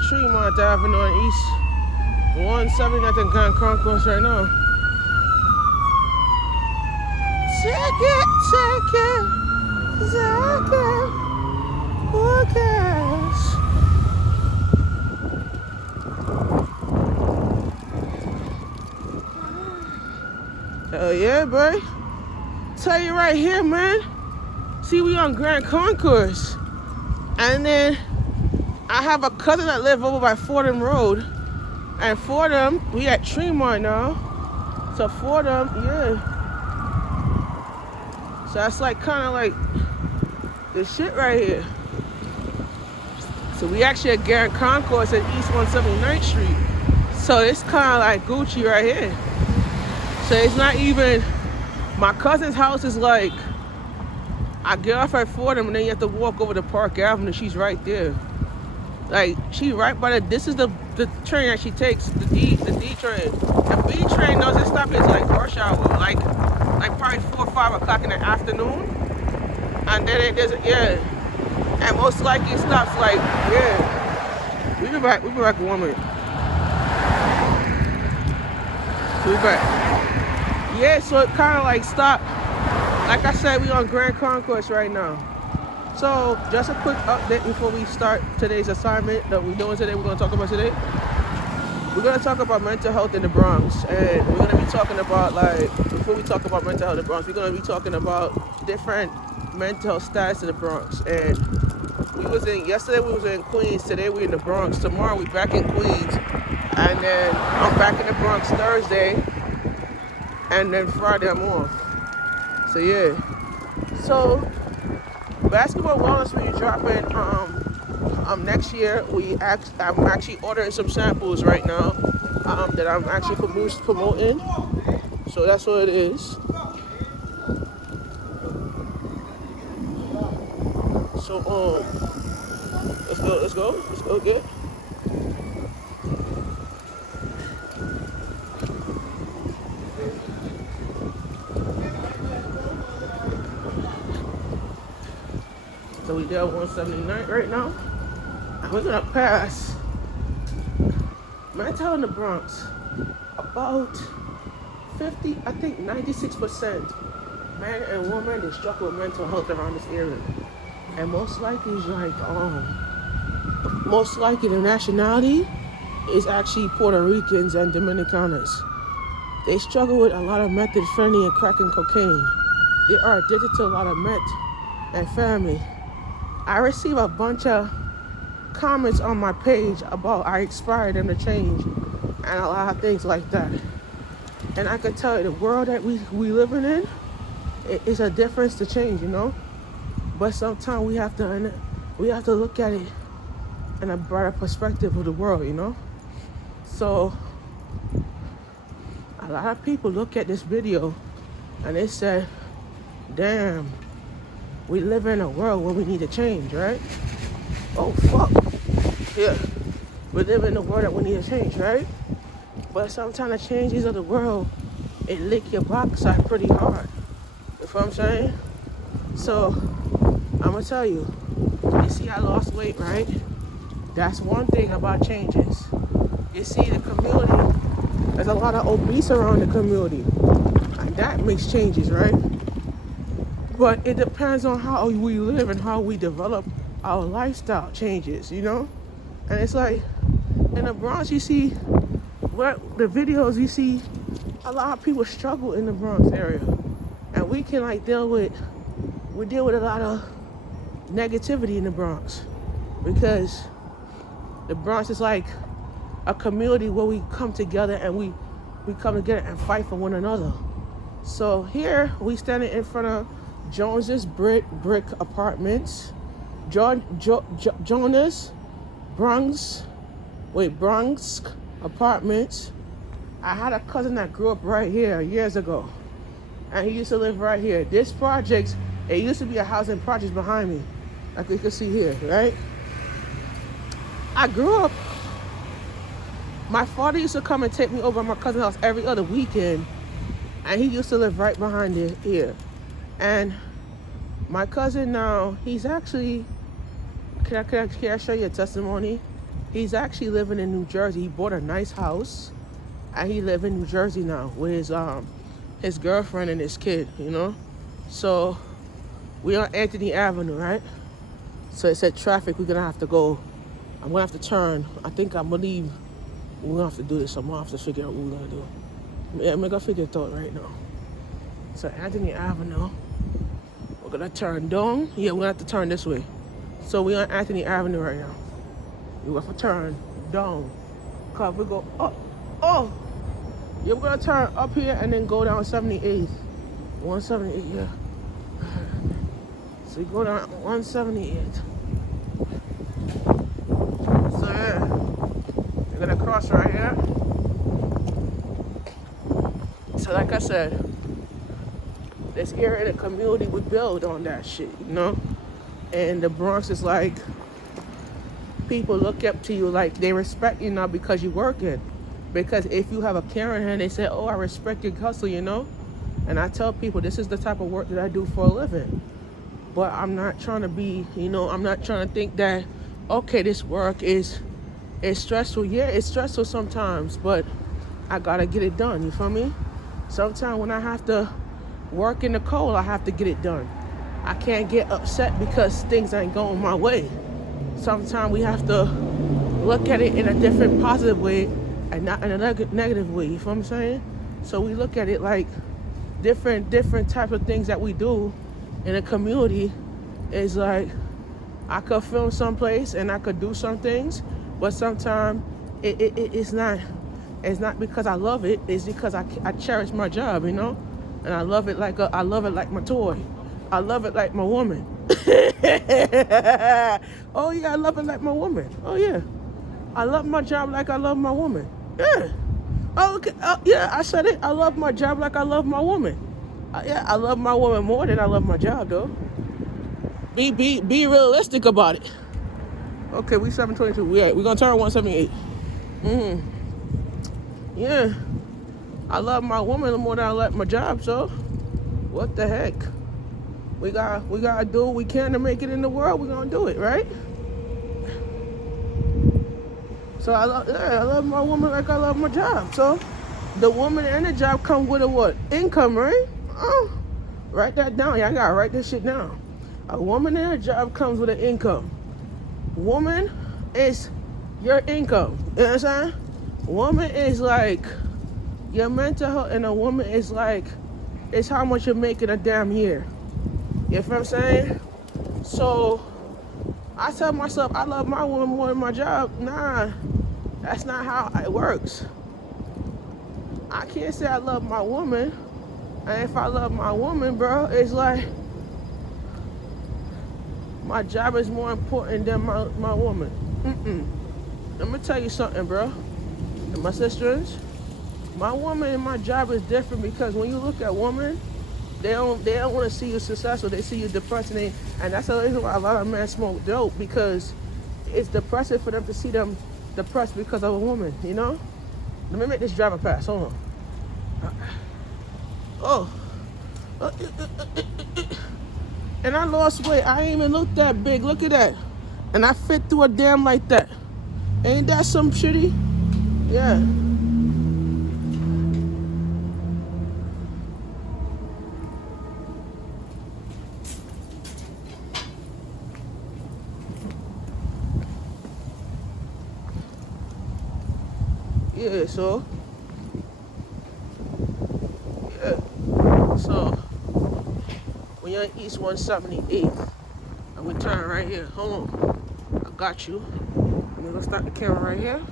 at Tremont Avenue on East 170 at the Grand Concourse right now. Take it, who cares? Hell yeah, boy. Tell you right here, man. See, we on Grand Concourse. And then I have a cousin that live over by Fordham Road. And Fordham, we at Tremont now. So Fordham, yeah. So that's like kind of like this shit right here. So we actually at Grand Concourse at East 179th Street. So it's kind of like Gucci right here. So it's not even, my cousin's house is like, I get off at Fordham and then you have to walk over to Park Avenue. She's right there. Like, she right by this is the train that she takes, the D train. The B train doesn't stop until like rush hour, like probably 4 or 5 o'clock in the afternoon. And then it doesn't, yeah. And most likely it stops like, yeah. We'll be back in 1 minute. We'll be back. Yeah, so it kind of like stopped. Like I said, we on Grand Concourse right now. So just a quick update before we start today's assignment that we're doing today. We're going to talk about today. We're going to talk about mental health in the Bronx. And we're going to be talking about, like, before we talk about mental health in the Bronx, we're going to be talking about different mental health stats in the Bronx. And yesterday we was in Queens, today we're in the Bronx. Tomorrow we back in Queens. And then I'm back in the Bronx Thursday. And then Friday I'm off. So yeah. So Basketball Wellness will be dropping next year. I'm actually ordering some samples right now that I'm actually promoting. So that's what it is. So let's go good. So we did 179 right now. And we're gonna pass mental in the Bronx. About 50, I think 96% men and women that struggle with mental health around this area. And most likely is like most likely the nationality is actually Puerto Ricans and Dominicanos. They struggle with a lot of methamphetamine and crack and cocaine. They are addicted to a lot of meth and family. I receive a bunch of comments on my page about I inspired them to change and a lot of things like that. And I can tell you the world that we living in, it's a difference to change, you know. But sometimes we have to look at it in a broader perspective of the world, you know. So a lot of people look at this video and they say, damn, we live in a world where we need to change, right? Oh, fuck. Yeah. We live in a world that we need to change, right? But sometimes the changes of the world, it lick your backside pretty hard. You know what I'm saying? So, I'm going to tell you, you see I lost weight, right? That's one thing about changes. You see the community, there's a lot of obese around the community. And that makes changes, right? But it depends on how we live and how we develop our lifestyle changes, you know? And it's like, in the Bronx, you see, the videos, you see a lot of people struggle in the Bronx area. And we can deal with a lot of negativity in the Bronx. Because the Bronx is like a community where we come together and we come together and fight for one another. So here, we standing in front of Jones's brick apartments. Jonas Bronx apartments. I had a cousin that grew up right here years ago, and he used to live right here. This project, it used to be a housing project behind me, like you can see here, right? I grew up, my father used to come and take me over to my cousin's house every other weekend, and he used to live right behind it here. And my cousin now, he's actually, can I show you a testimony? He's actually living in New Jersey. He bought a nice house, and he live in New Jersey now with his girlfriend and his kid. You know, so we on Anthony Avenue, right? So it said traffic. We're gonna have to go. I'm gonna have to turn. I think I'm gonna leave. We're gonna have to do this. I'm gonna have to figure out what we're gonna do. Yeah, I'm gonna figure it out right now. So Anthony Avenue. We're gonna turn down. Yeah, we're gonna have to turn this way. So we're on Anthony Avenue right now. We have to turn down. Cause we go up. Oh! Yeah, we're gonna turn up here and then go down 78th. 178, yeah. So we go down 178th. So yeah, we're gonna cross right here. So like I said, this area of the community we build on that shit, you know? And the Bronx is like, people look up to you like they respect you now because you're working. Because if you have a Karen hand, they say, oh, I respect your hustle, you know? And I tell people this is the type of work that I do for a living. But I'm not trying to be, you know, I'm not trying to think that, okay, this work is stressful. Yeah, it's stressful sometimes, but I gotta get it done, you feel me? Sometimes when I have to work in the cold, I have to get it done. I can't get upset because things ain't going my way. Sometimes we have to look at it in a different positive way and not in a negative way, you feel what I'm saying? So we look at it like different types of things that we do in a community is like, I could film someplace and I could do some things, but sometimes it's not because I love it, it's because I cherish my job, you know? And I love it like my toy. I love it like my woman. Oh yeah, I love it like my woman. Oh yeah. I love my job like I love my woman. Yeah. Oh, okay. Yeah, I said it. I love my job like I love my woman. Yeah, I love my woman more than I love my job, though. Be realistic about it. Okay, we 722. We're gonna turn 178. Yeah. I love my woman more than I love my job, so what the heck? We gotta do what we can to make it in the world. We're gonna do it, right? So I love my woman like I love my job. So the woman and the job come with a what? Income, right? Oh, write that down. Yeah, I gotta write this shit down. A woman and a job comes with an income. Woman is your income. You know what I'm saying? Woman is like your mental health, and a woman is like, it's how much you're making a damn year. You feel what I'm saying? So I tell myself I love my woman more than my job. Nah, that's not how it works. I can't say I love my woman, and if I love my woman, bro, it's like my job is more important than my woman. Let me tell you something, bro. And my sisters, my woman and my job is different because when you look at women, they don't want to see you successful. They see you depressed, and that's the reason why a lot of men smoke dope, because it's depressing for them to see them depressed because of a woman, you know? Let me make this driver pass. Hold on. Oh. And I lost weight. I ain't even look that big. Look at that. And I fit through a damn like that. Ain't that some shitty? Yeah. Yeah, so when you're in East 178th, and we turn right here. Hold on. I got you. I'm gonna start the camera right here.